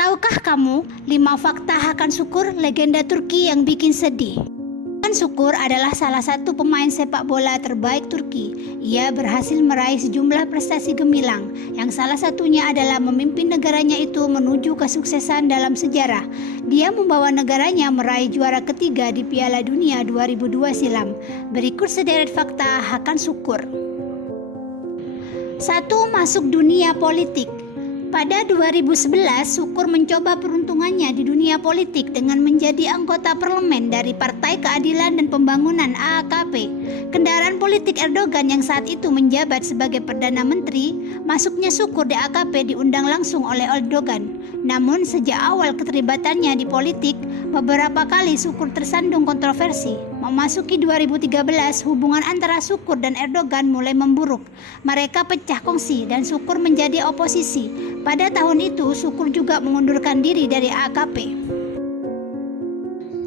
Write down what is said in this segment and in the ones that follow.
Tahukah kamu 5 fakta Hakan Şükür, legenda Turki yang bikin sedih? Hakan Şükür adalah salah satu pemain sepak bola terbaik Turki. Ia berhasil meraih sejumlah prestasi gemilang, yang salah satunya adalah memimpin negaranya itu menuju kesuksesan dalam sejarah. Dia membawa negaranya meraih juara ketiga di Piala Dunia 2002 silam. Berikut sederet fakta Hakan Şükür. 1. Masuk dunia politik. Pada 2011, Şükür mencoba peruntungannya di dunia politik dengan menjadi anggota parlemen dari Partai Keadilan dan Pembangunan (AKP). Kendaraan politik Erdogan yang saat itu menjabat sebagai Perdana Menteri, masuknya Şükür di AKP diundang langsung oleh Erdogan. Namun sejak awal keterlibatannya di politik, beberapa kali Şükür tersandung kontroversi. Memasuki 2013, hubungan antara Şükür dan Erdogan mulai memburuk. Mereka pecah kongsi dan Şükür menjadi oposisi. Pada tahun itu, Şükür juga mengundurkan diri dari AKP.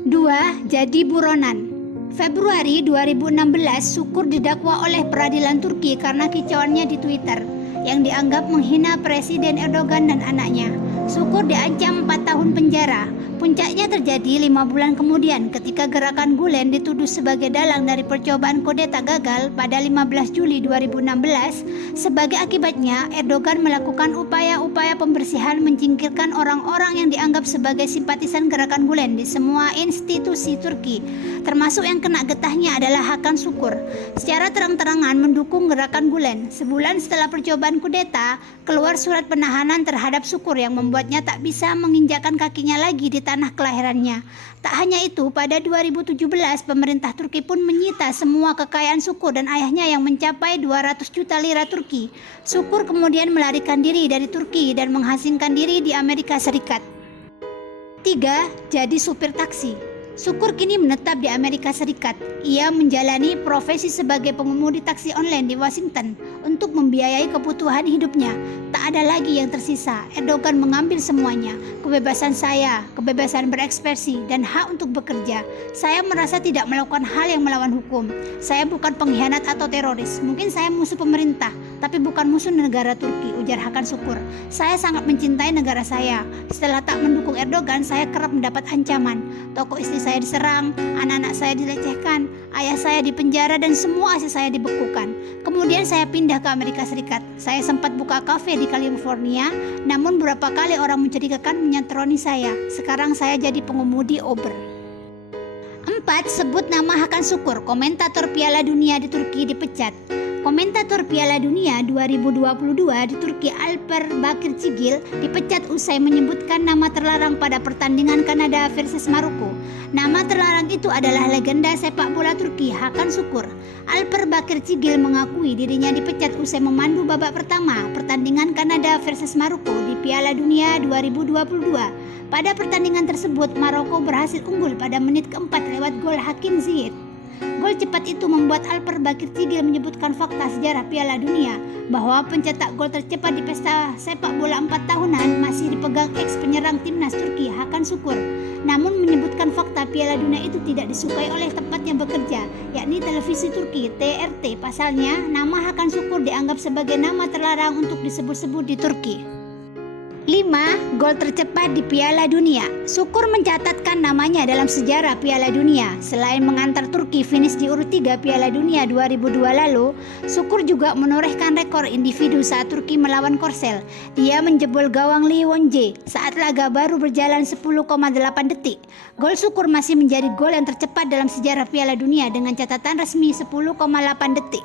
2. Jadi buronan. Februari 2016, Şükür didakwa oleh peradilan Turki karena kicauannya di Twitter yang dianggap menghina Presiden Erdogan dan anaknya. Şükür diancam 4 tahun penjara. Puncaknya terjadi 5 bulan kemudian ketika gerakan Gülen dituduh sebagai dalang dari percobaan kudeta gagal pada 15 Juli 2016. Sebagai akibatnya, Erdogan melakukan upaya-upaya pembersihan menyingkirkan orang-orang yang dianggap sebagai simpatisan gerakan Gülen di semua institusi Turki. Termasuk yang kena getahnya adalah Hakan Şükür. Secara terang-terangan mendukung gerakan Gülen. Sebulan setelah percobaan kudeta, keluar surat penahanan terhadap Şükür yang membuatnya tak bisa menginjakkan kakinya lagi di tanah kelahirannya. Tak hanya itu, pada 2017 pemerintah Turki pun menyita semua kekayaan Şükür dan ayahnya yang mencapai 200 juta lira Turki. Şükür kemudian melarikan diri dari Turki dan menghasingkan diri di Amerika Serikat. 3. Jadi supir taksi. Şükür kini menetap di Amerika Serikat. Ia menjalani profesi sebagai pengemudi taksi online di Washington untuk membiayai kebutuhan hidupnya. Tak ada lagi yang tersisa. Erdogan mengambil semuanya. Kebebasan saya, kebebasan berekspresi, dan hak untuk bekerja. Saya merasa tidak melakukan hal yang melawan hukum. Saya bukan pengkhianat atau teroris. Mungkin saya musuh pemerintah, tapi bukan musuh negara Turki, ujar Hakan Şükür. Saya sangat mencintai negara saya. Setelah tak mendukung Erdogan, saya kerap mendapat ancaman. Toko istri saya diserang, anak-anak saya dilecehkan, ayah saya dipenjara, dan semua aset saya dibekukan. Kemudian saya pindah ke Amerika Serikat. Saya sempat buka kafe di California, namun beberapa kali orang mencurigakan menyantroni saya. Sekarang saya jadi pengemudi Uber. 4. Sebut nama Hakan Şükür, komentator Piala Dunia di Turki dipecat. Komentator Piala Dunia 2022 di Turki Alper Bakircigil dipecat usai menyebutkan nama terlarang pada pertandingan Kanada versus Maroko. Nama terlarang itu adalah legenda sepak bola Turki Hakan Şükür. Alper Bakircigil mengakui dirinya dipecat usai memandu babak pertama pertandingan Kanada versus Maroko di Piala Dunia 2022. Pada pertandingan tersebut, Maroko berhasil unggul pada menit keempat lewat gol Hakim Ziyech. Gol cepat itu membuat Alper Bakircigil menyebutkan fakta sejarah Piala Dunia bahwa pencetak gol tercepat di pesta sepak bola 4 tahunan masih dipegang ex-penyerang timnas Turki Hakan Şükür. Namun menyebutkan fakta Piala Dunia itu tidak disukai oleh tempatnya bekerja, yakni televisi Turki TRT. Pasalnya, nama Hakan Şükür dianggap sebagai nama terlarang untuk disebut-sebut di Turki. 5. Gol tercepat di Piala Dunia. Şükür mencatatkan namanya dalam sejarah Piala Dunia. Selain mengantar Turki finish di urut 3 Piala Dunia 2002 lalu, Şükür juga menorehkan rekor individu saat Turki melawan Korsel. Dia menjebol gawang Lee Won-jae saat laga baru berjalan 10,8 detik. Gol Şükür masih menjadi gol yang tercepat dalam sejarah Piala Dunia dengan catatan resmi 10,8 detik.